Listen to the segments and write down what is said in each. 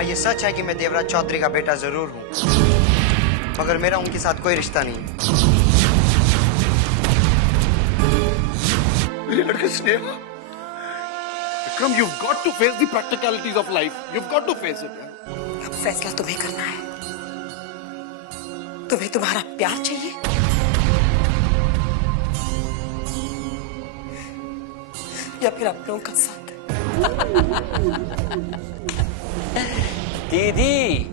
हाँ, ये सच है कि मैं देवराज चौधरी का बेटा जरूर हूँ, मगर मेरा उनके साथ कोई रिश्ता नहीं है। मेरी लड़की Sneha. Vikram, you've got to face the practicalities of life. You've got to face it. अब फैसला तुम्हें करना है। तुम्हें तुम्हारा प्यार चाहिए या फिर अपनों का साथ? दीदी,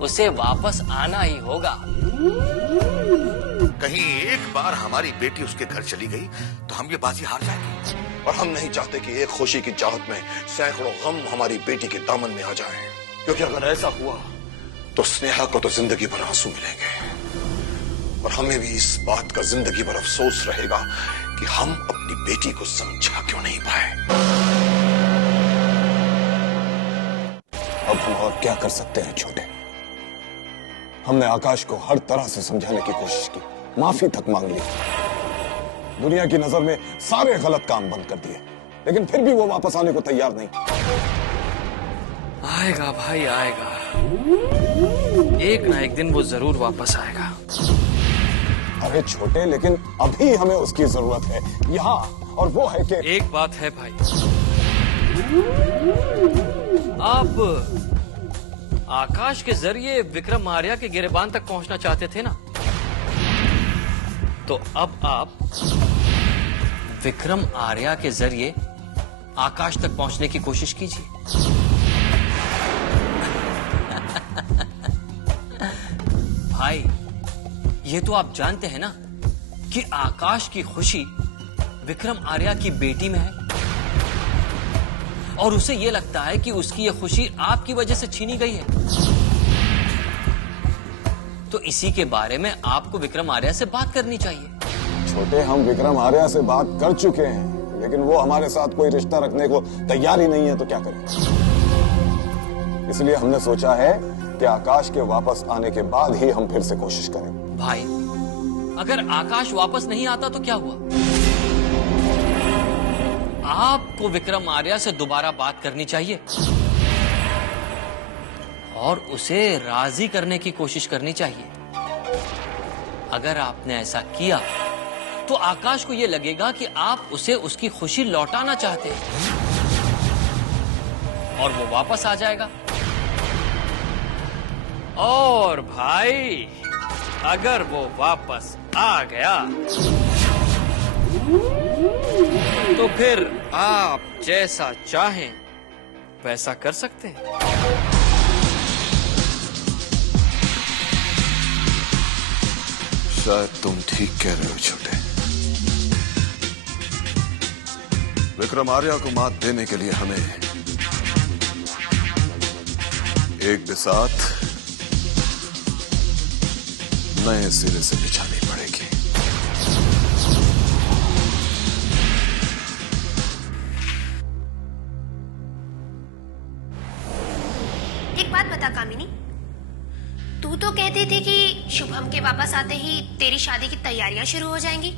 उसे वापस आना ही होगा। कहीं एक बार हमारी बेटी उसके घर चली गई तो हम ये बाजी हार जाएंगे, और हम नहीं चाहते कि एक खुशी की चाहत में सैकड़ों गम हमारी बेटी के दामन में आ जाएं, क्योंकि अगर ऐसा हुआ तो स्नेहा को तो जिंदगी भर आंसू मिलेंगे, और हमें भी इस बात का जिंदगी भर अफसोस रहेगा कि हम अपनी बेटी को समझा क्यों नहीं पाए। अब हम और क्या कर सकते हैं छोटे? हमने आकाश को हर तरह से समझाने की कोशिश की, माफी तक मांग ली, दुनिया की नजर में सारे गलत काम बंद कर दिए, लेकिन फिर भी वो वापस आने को तैयार नहीं। आएगा भाई, आएगा। एक ना एक दिन वो जरूर वापस आएगा। अरे छोटे, लेकिन अभी हमें उसकी जरूरत है यहाँ, और वो है कि एक बात है भाई, आप आकाश के जरिए विक्रम आर्या के गिरेबान तक पहुंचना चाहते थे ना, तो अब आप विक्रम आर्या के जरिए आकाश तक पहुंचने की कोशिश कीजिए। भाई, ये तो आप जानते हैं ना कि आकाश की खुशी विक्रम आर्या की बेटी में है, और उसे यह लगता है कि उसकी यह खुशी आपकी वजह से छीनी गई है। तो इसी के बारे में आपको विक्रम आर्या से बात करनी चाहिए। छोटे, हम विक्रम आर्या से बात कर चुके हैं, लेकिन वो हमारे साथ कोई रिश्ता रखने को तैयार ही नहीं है, तो क्या करें? इसलिए हमने सोचा है कि आकाश के वापस आने के बाद ही हम फिर से कोशिश करें। भाई, अगर आकाश वापस नहीं आता तो क्या हुआ? आपको विक्रम आर्या से दोबारा बात करनी चाहिए और उसे राजी करने की कोशिश करनी चाहिए। अगर आपने ऐसा किया तो आकाश को यह लगेगा कि आप उसे उसकी खुशी लौटाना चाहते हैं, और वो वापस आ जाएगा। और भाई, अगर वो वापस आ गया तो फिर आप जैसा चाहें वैसा कर सकते हैं। शायद तुम ठीक कह रहे हो छोटे। विक्रम आर्या को मात देने के लिए हमें एक बिसात नए सिरे से बिछानी पड़ेगी। एक बात बता कामिनी, तू तो कहती थी कि शुभम के वापस आते ही तेरी शादी की तैयारियां शुरू हो जाएंगी,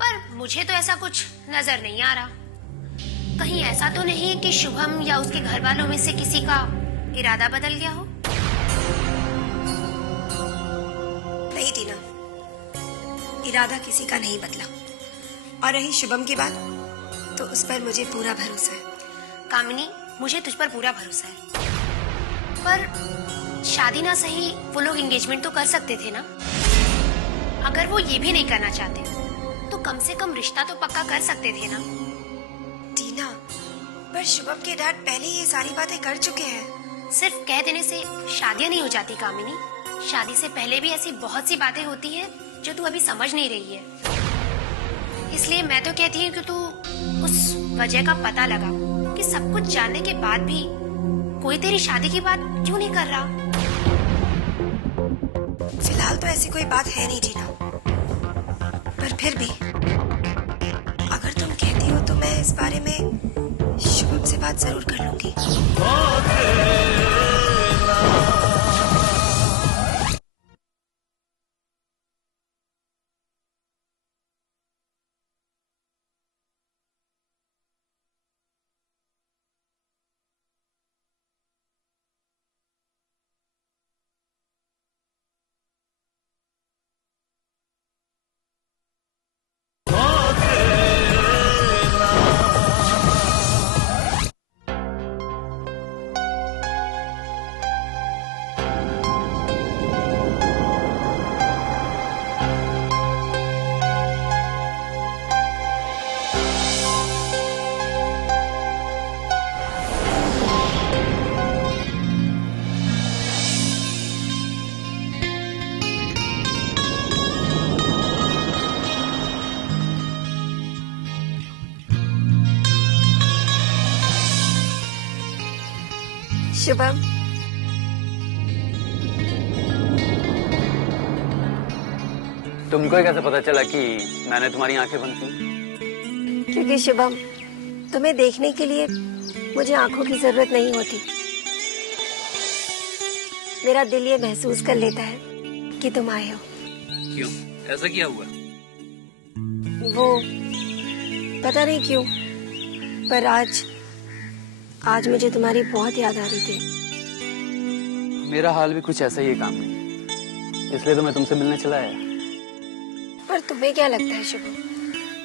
पर मुझे तो ऐसा कुछ नजर नहीं आ रहा। कहीं ऐसा तो नहीं कि शुभम या उसके घर वालों में से किसी का इरादा बदल गया हो? नहीं टीना, इरादा किसी का नहीं बदला। और रही शुभम की बात, तो उस पर मुझे पूरा भरोसा है। कामिनी, मुझे तुझ पर पूरा भरोसा है, पर शादी ना सही, वो लोग एंगेजमेंट तो कर सकते थे ना। अगर वो ये भी नहीं करना चाहते तो कम से कम रिश्ता तो पक्का कर सकते थे ना। टीना, पर शुभम के डैड पहले ये सारी बातें कर चुके हैं। सिर्फ कह देने से शादियां नहीं हो जाती कामिनी। शादी से पहले भी ऐसी बहुत सी बातें होती हैं जो तू अभी समझ नहीं रही है। इसलिए मैं तो कहती हूँ कि तू उस वजह का पता लगा कि सब कुछ जानने के बाद भी कोई तेरी शादी की बात क्यों नहीं कर रहा। फिलहाल तो ऐसी कोई बात है नहीं टीना, पर फिर भी अगर तुम कहती हो तो मैं इस बारे में शुभम से बात जरूर कर लूंगी। शुभम, तुमको कैसे पता चला कि मैंने तुम्हारी आंखें बंद की? क्योंकि शुभम, तुम्हें देखने के लिए मुझे आंखों की जरूरत नहीं होती। मेरा दिल ये महसूस कर लेता है कि तुम आए हो। क्यों? ऐसा क्या हुआ? वो पता नहीं क्यों, पर आज मुझे तुम्हारी बहुत याद आ रही थी। मेरा हाल भी कुछ ऐसा ही है काम नहीं, इसलिए तो मैं तुमसे मिलने चला आया। पर तुम्हें क्या लगता है शुभम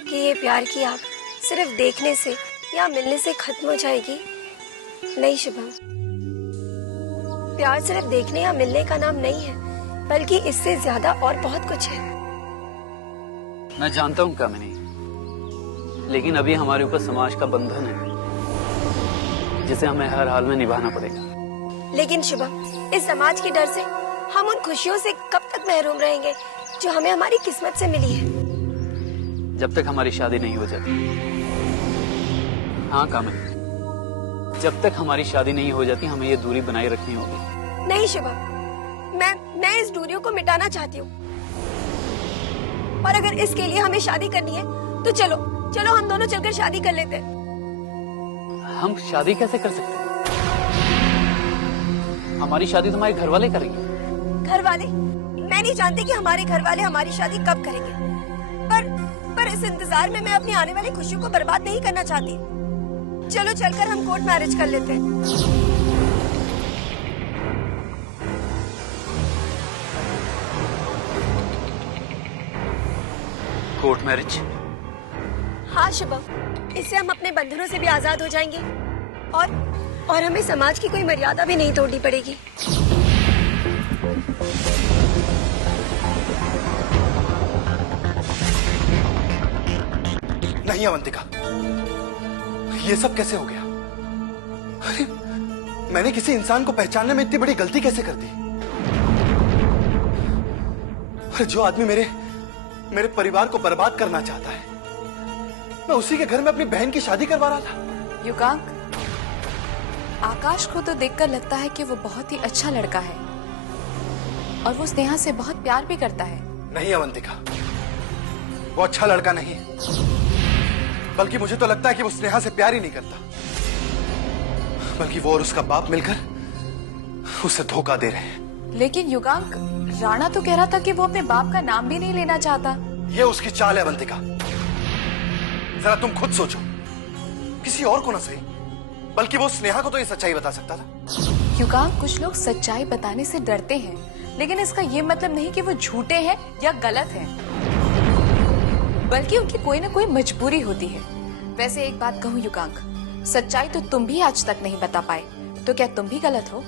कि ये प्यार की आग सिर्फ देखने से या मिलने से खत्म हो जाएगी? नहीं शुभम, प्यार सिर्फ देखने या मिलने का नाम नहीं है, बल्कि इससे ज्यादा और बहुत कुछ है। मैं जानता हूँ कामिनी, लेकिन अभी हमारे ऊपर समाज का बंधन है जिसे हमें हर हाल में निभाना पड़ेगा। लेकिन शुभम, इस समाज के डर से हम उन खुशियों से कब तक महरूम रहेंगे जो हमें हमारी किस्मत से मिली है? जब तक हमारी शादी नहीं हो जाती। हाँ कामिनी, जब तक हमारी शादी नहीं हो जाती हमें ये दूरी बनाए रखनी होगी। नहीं शुभम, मैं इस दूरियों को मिटाना चाहती हूँ, और अगर इसके लिए हमें शादी करनी है तो चलो हम दोनों चलकर शादी कर लेते हैं। हम शादी कैसे कर सकते हैं? हमारी शादी तुम्हारे घर वाले करेंगे। घर वाले? मैं नहीं जानती कि हमारे घर वाले हमारी शादी कब करेंगे, पर इस इंतजार में मैं अपनी आने वाली खुशियों को बर्बाद नहीं करना चाहती। चलो चलकर हम कोर्ट मैरिज कर लेते हैं। Court marriage? हाँ शुभम, इससे हम अपने बंधनों से भी आजाद हो जाएंगे और हमें समाज की कोई मर्यादा भी नहीं तोड़नी पड़ेगी। नहीं अवंतिका, ये सब कैसे हो गया? अरे मैंने किसी इंसान को पहचानने में इतनी बड़ी गलती कैसे कर दी? अरे जो आदमी मेरे परिवार को बर्बाद करना चाहता है, मैं उसी के घर में अपनी बहन की शादी करवा रहा था। युगांक, आकाश को तो देखकर लगता है कि वो बहुत ही अच्छा लड़का है और वो स्नेहा से बहुत प्यार भी करता है। नहीं अवंतिका, वो अच्छा लड़का नहीं है, बल्कि मुझे तो लगता है कि वो स्नेहा से प्यार ही नहीं करता, बल्कि वो और उसका बाप मिलकर उसे धोखा दे रहे हैं। लेकिन युगांक, राणा तो कह रहा था कि वो अपने बाप का नाम भी नहीं लेना चाहता। ये उसकी चाल है अवंतिका, जरा तुम खुद सोचो, किसी और को ना सही, बल्कि वो स्नेहा को तो ये सच्चाई बता सकता था। युगांक, कुछ लोग सच्चाई बताने से डरते हैं, लेकिन इसका ये मतलब नहीं कि वो झूठे हैं या गलत हैं, बल्कि उनकी कोई ना कोई मजबूरी होती है। वैसे एक बात कहूँ युगांक, सच्चाई तो तुम भी आज तक नहीं बता पाए, तो क्या तुम भी गलत हो?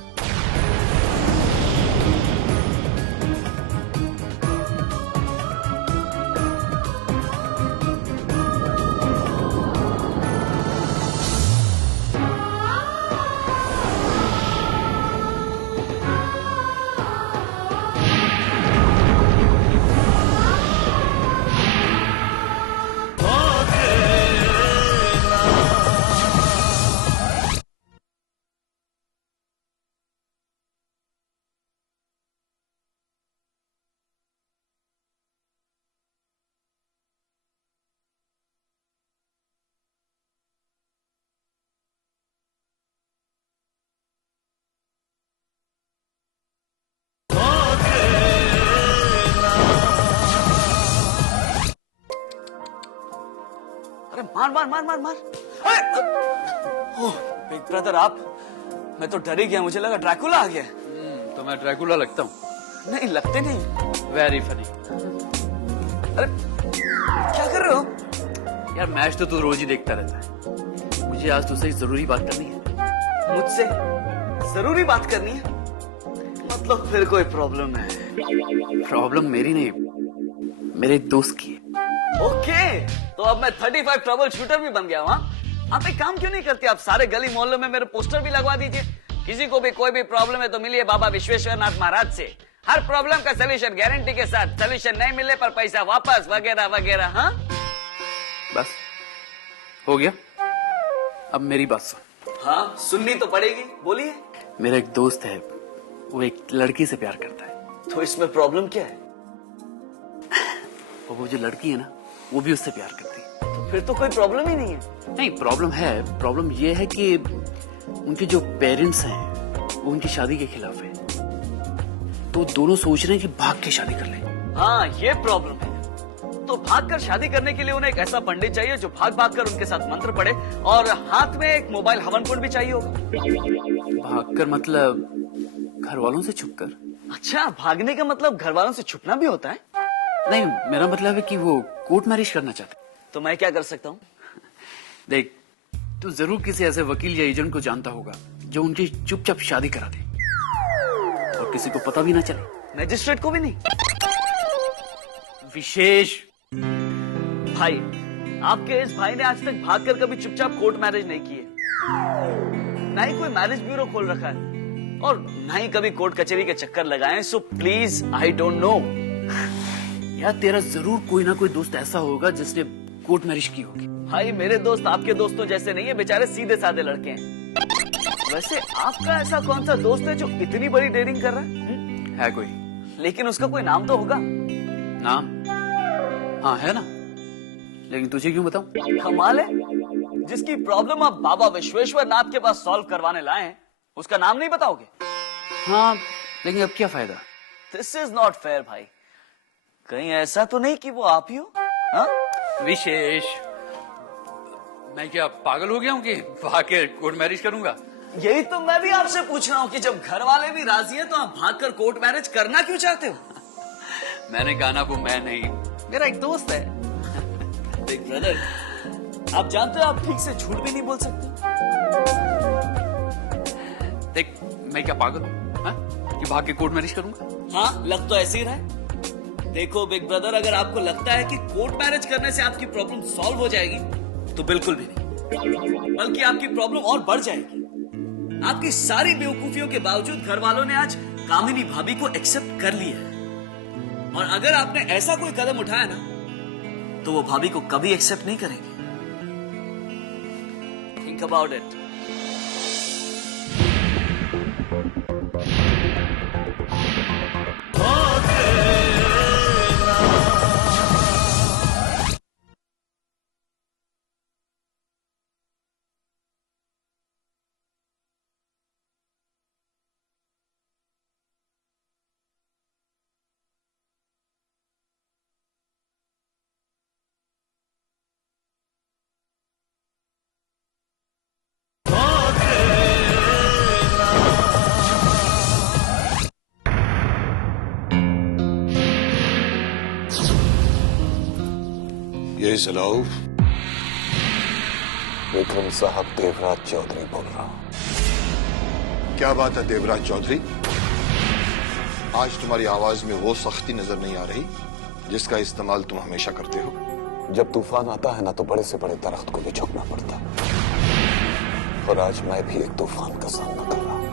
अरे मार मार मार मार मार। ओह बिग ब्रदर, आप, मैं तो डर ही गया, मुझे लगा ड्रैकुला आ गया। तो मैं ड्रैकुला लगता हूँ? नहीं लगते नहीं। Very funny. अरे क्या कर रहे हो? यार मैच तो तू रोज ही देखता रहता है, मुझे आज तुझसे जरूरी बात करनी है। मुझसे जरूरी बात करनी है? मतलब फिर कोई प्रॉब्लम है? प्रॉब्लम मेरी नहीं, मेरे दोस्त की है। ओके, तो अब मैं 35 ट्रबल शूटर भी बन गया हूँ। आप एक काम क्यों नहीं करते, आप सारे गली मोहल्लों में मेरे पोस्टर भी लगवा दीजिए। किसी को भी कोई भी प्रॉब्लम है तो मिलिए बाबा विश्वेश्वर नाथ महाराज से, हर प्रॉब्लम का सोल्यूशन गारंटी के साथ, सोल्यूशन नहीं मिले पर पैसा वापस, वगैरह वगैरह। हाँ बस हो गया, अब मेरी बात सुन। हाँ सुननी तो पड़ेगी, बोलिए। मेरा एक दोस्त है, वो एक लड़की से प्यार करता है। तो इसमें प्रॉब्लम क्या है? और वो जो लड़की है ना, वो भी उससे प्यार करती है। तो फिर तो कोई प्रॉब्लम ही नहीं है। नहीं, प्रॉब्लम है। प्रॉब्लम ये है कि उनके जो पेरेंट्स हैं वो उनकी शादी के खिलाफ है, तो दोनों सोच रहे हैं कि भाग के शादी कर लें। हाँ, ये प्रॉब्लम है। तो भागकर शादी करने के लिए उन्हें एक ऐसा पंडित चाहिए जो भाग भाग कर उनके साथ मंत्र पढ़े, और हाथ में एक मोबाइल हवन कुंड भी चाहिए होगा। भागकर मतलब घर वालों से छुपकर? अच्छा, भागने का मतलब घर वालों से छुपना भी होता है? नहीं, मेरा मतलब है कि वो कोर्ट मैरिज करना चाहते। तो मैं क्या कर सकता हूँ? देख, तू जरूर किसी ऐसे वकील या एजेंट को जानता होगा जो उनकी चुपचाप शादी करा दे और किसी को पता भी ना चले। मैजिस्ट्रेट को भी नहीं? विशेष भाई, आपके इस भाई ने आज तक भागकर कभी चुपचाप कोर्ट मैरिज नहीं की है, ना ही कोई मैरिज ब्यूरो खोल रखा है, और ना ही कभी कोर्ट कचहरी के चक्कर लगाए। So please, I don't know. यार, तेरा जरूर कोई ना कोई दोस्त ऐसा होगा जिसने कोर्ट मैरिज की होगी। भाई, मेरे दोस्त आपके दोस्तों जैसे नहीं है, बेचारे सीधे साधे लड़के हैं। वैसे आपका ऐसा कौन सा दोस्त है जो इतनी बड़ी डेयरिंग कर रहा है? है कोई? लेकिन उसका कोई नाम तो होगा। नाम? हाँ, है ना, लेकिन तुझे क्यों बताऊं? कमाल है, जिसकी प्रॉब्लम आप बाबा विश्वेश्वर नाथ के पास सॉल्व करवाने लाए हैं, उसका नाम नहीं बताओगे? हाँ, लेकिन अब क्या फायदा? दिस इज नॉट फेयर भाई। कहीं ऐसा तो नहीं कि वो आप ही हो? हाँ? विशेष, मैं क्या पागल हो गया हूँ कि भागकर कोर्ट मैरिज करूंगा? यही तो मैं भी आपसे पूछ रहा हूँ कि जब घर वाले भी राजी हैं तो आप भागकर कोर्ट मैरिज करना क्यों चाहते हो? मैंने कहा ना, वो मैं नहीं, मेरा एक दोस्त है। बिग ब्रदर, आप जानते हो आप ठीक से झूठ भी नहीं बोल सकते। देख, मैं क्या पागल हूँ कि भाग के कोर्ट मैरिज करूंगा? हाँ, लग तो ऐसे ही रहा है। देखो बिग ब्रदर, अगर आपको लगता है कि कोर्ट मैरिज करने से आपकी प्रॉब्लम सॉल्व हो जाएगी, तो बिल्कुल भी नहीं, बल्कि आपकी प्रॉब्लम और बढ़ जाएगी। आपकी सारी बेवकूफियों के बावजूद घर वालों ने आज कामिनी भाभी को एक्सेप्ट कर लिया है, और अगर आपने ऐसा कोई कदम उठाया ना, तो वो भाभी को कभी एक्सेप्ट नहीं करेंगे। Think about it. ये चलाओ। विक्रम साहब, देवराज चौधरी बोल रहा हूं। क्या बात है देवराज चौधरी, आज तुम्हारी आवाज में वो सख्ती नजर नहीं आ रही जिसका इस्तेमाल तुम हमेशा करते हो। जब तूफान आता है ना, तो बड़े से बड़े दरख्त को भी झुकना पड़ता है, और आज मैं भी एक तूफान का सामना कर रहा हूं,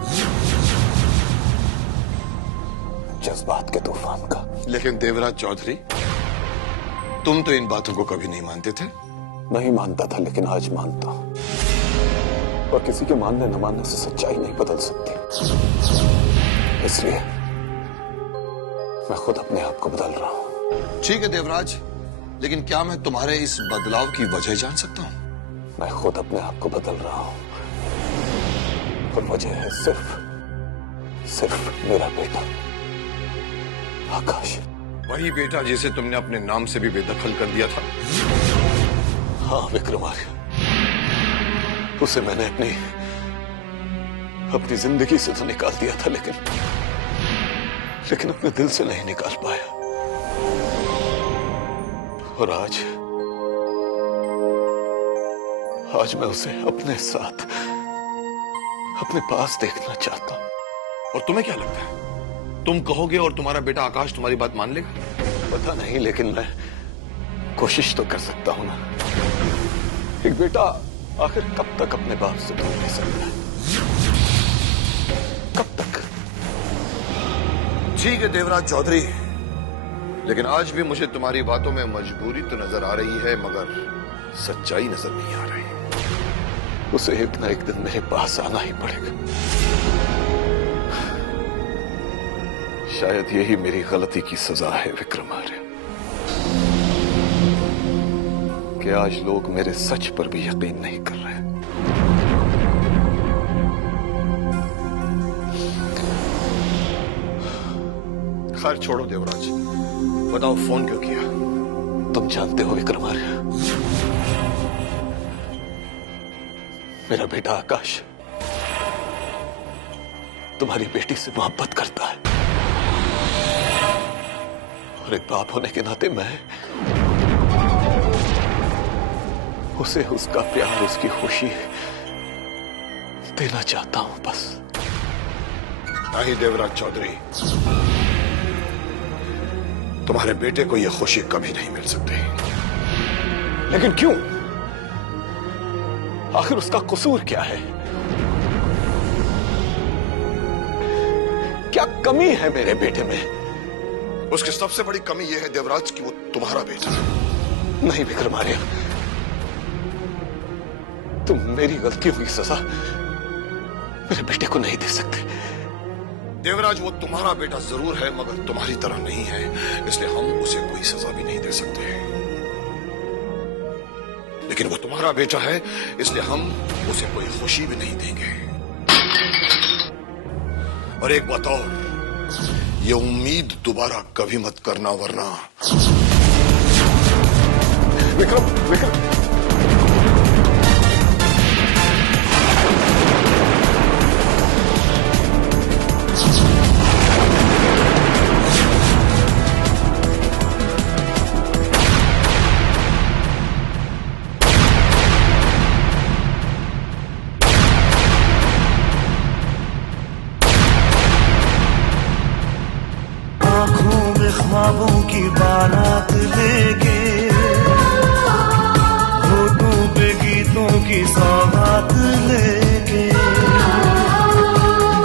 जज्बात के तूफान का। लेकिन देवराज चौधरी, तुम तो इन बातों को कभी नहीं मानते थे। नहीं मानता था, लेकिन आज मानता हूं, और किसी के मानने न मानने से सच्चाई नहीं बदल सकती। इसलिए मैं खुद अपने आप को बदल रहा हूं। ठीक है देवराज, लेकिन क्या मैं तुम्हारे इस बदलाव की वजह जान सकता हूँ? मैं खुद अपने आप को बदल रहा हूं, और वजह है सिर्फ मेरा बेटा आकाश। वही बेटा जिसे तुमने अपने नाम से भी बेदखल कर दिया था। हाँ विक्रमार्य, उसे मैंने अपनी जिंदगी से तो निकाल दिया था, लेकिन अपने दिल से नहीं निकाल पाया। और आज मैं उसे अपने साथ, अपने पास देखना चाहता हूं। और तुम्हें क्या लगता है, तुम कहोगे और तुम्हारा बेटा आकाश तुम्हारी बात मान लेगा? पता नहीं, लेकिन मैं कोशिश तो कर सकता हूं ना। एक बेटा आखिर कब तक अपने बाप से दूर रह सकता है? कब तक? ठीक है देवराज चौधरी, लेकिन आज भी मुझे तुम्हारी बातों में मजबूरी तो नजर आ रही है, मगर सच्चाई नजर नहीं आ रही। उसे एक ना एक दिन मेरे पास आना ही पड़ेगा। शायद यही मेरी गलती की सजा है विक्रमार्य, कि आज लोग मेरे सच पर भी यकीन नहीं कर रहे। खैर छोड़ो देवराज, बताओ फोन क्यों किया? तुम जानते हो विक्रमार्य, मेरा बेटा आकाश तुम्हारी बेटी से मोहब्बत करता है, और एक बाप होने के नाते मैं उसे उसका प्यार, उसकी खुशी देना चाहता हूं बस। नहीं देवराज चौधरी, तुम्हारे बेटे को यह खुशी कभी नहीं मिल सकती। लेकिन क्यों? आखिर उसका कसूर क्या है? क्या कमी है मेरे बेटे में? उसकी सबसे बड़ी कमी यह है देवराज कि वो तुम्हारा बेटा है। नहीं विक्रमार्य, तुम मेरी गलतियों की सजा मेरे बेटे को नहीं दे सकते। देवराज वो तुम्हारा बेटा जरूर है, मगर तुम्हारी तरह नहीं है, इसलिए हम उसे कोई सजा भी नहीं दे सकते। लेकिन वो तुम्हारा बेटा है, इसलिए हम उसे कोई खुशी भी नहीं देंगे। और एक बात और, ये उम्मीद दोबारा कभी मत करना, वरना विक्रम ख्वाबों की बारात लेके, होठों पे गीतों की सौगात लेके,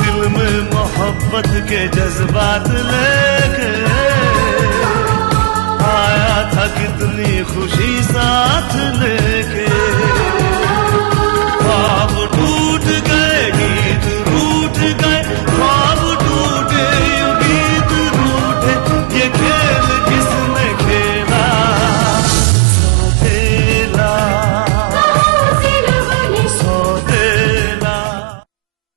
दिल में मोहब्बत के जज्बात ले